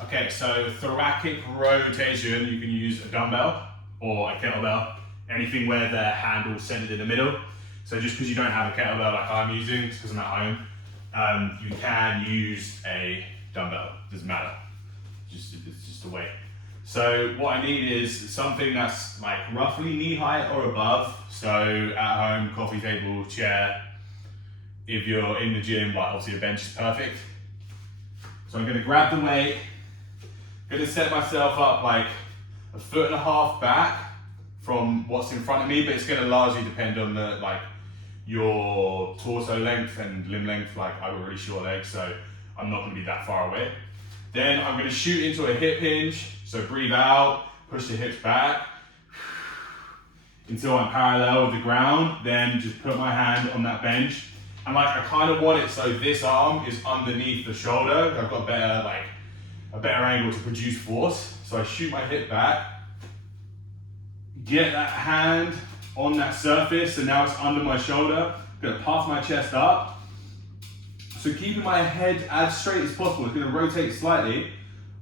Okay, so thoracic rotation, you can use a dumbbell or a kettlebell, anything where the handle's centered in the middle. So just because you don't have a kettlebell like I'm using, it's because I'm at home, you can use a dumbbell, doesn't matter, it's just a weight. So what I need is something that's like roughly knee height or above. So at home, coffee table, chair. If you're in the gym, like obviously a bench is perfect. So I'm gonna grab the weight, gonna set myself up like 1.5 foot back from what's in front of me, but it's gonna largely depend on the your torso length and limb length. Like I've got really short legs, so I'm not gonna be that far away. Then I'm gonna shoot into a hip hinge. So breathe out, push the hips back until I'm parallel with the ground. Then just put my hand on that bench. And like I kind of want it so this arm is underneath the shoulder. I've got a better angle to produce force. So I shoot my hip back, get that hand on that surface, so now it's under my shoulder. I'm gonna puff my chest up. So keeping my head as straight as possible, it's gonna rotate slightly.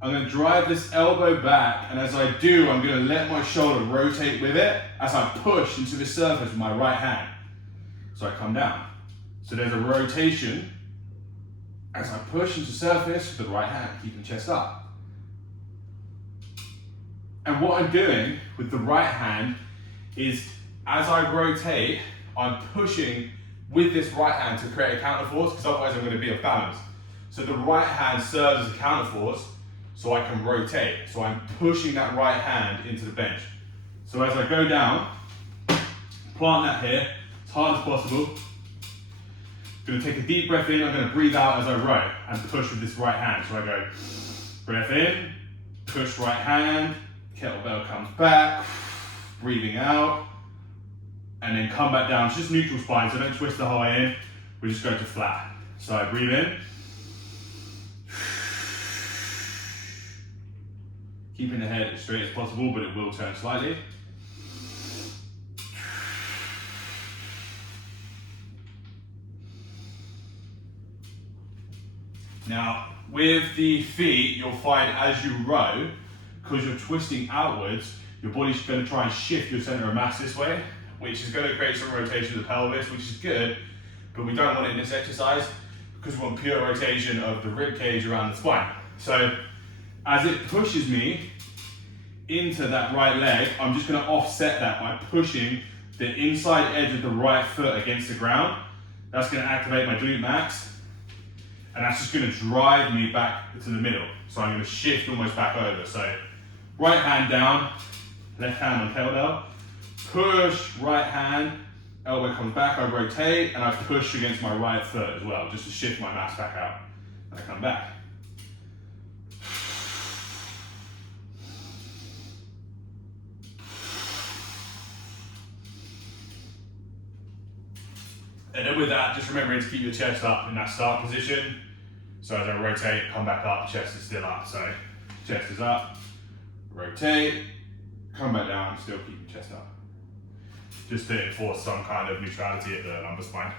I'm gonna drive this elbow back, and as I do, I'm gonna let my shoulder rotate with it as I push into the surface with my right hand. So I come down. So there's a rotation as I push into surface with the right hand, keeping chest up. And what I'm doing with the right hand is, as I rotate, I'm pushing with this right hand to create a counter force, because otherwise I'm going to be off balance. So the right hand serves as a counter force, so I can rotate. So I'm pushing that right hand into the bench. So as I go down, plant that here as hard as possible. Going to take a deep breath in, I'm going to breathe out as I row and push with this right hand. So I go breath in, push right hand, kettlebell comes back, breathing out, and then come back down. It's just neutral spine, so don't twist the whole way in. We just go to flat. So I breathe in, keeping the head as straight as possible, but it will turn slightly. Now, with the feet, you'll find as you row, because you're twisting outwards, your body's going to try and shift your center of mass this way, which is going to create some rotation of the pelvis, which is good, but we don't want it in this exercise because we want pure rotation of the rib cage around the spine. So as it pushes me into that right leg, I'm just going to offset that by pushing the inside edge of the right foot against the ground. That's going to activate my glute max. And that's just going to drive me back to the middle. So I'm going to shift almost back over. So right hand down, left hand on kettlebell, push right hand, elbow comes back, I rotate, and I push against my right foot as well, just to shift my mass back out. And I come back. And then with that, just remembering to keep your chest up in that start position. So as I rotate, come back up, chest is still up. So chest is up, rotate, come back down, still keep your chest up. Just to enforce some kind of neutrality at the lumbar spine.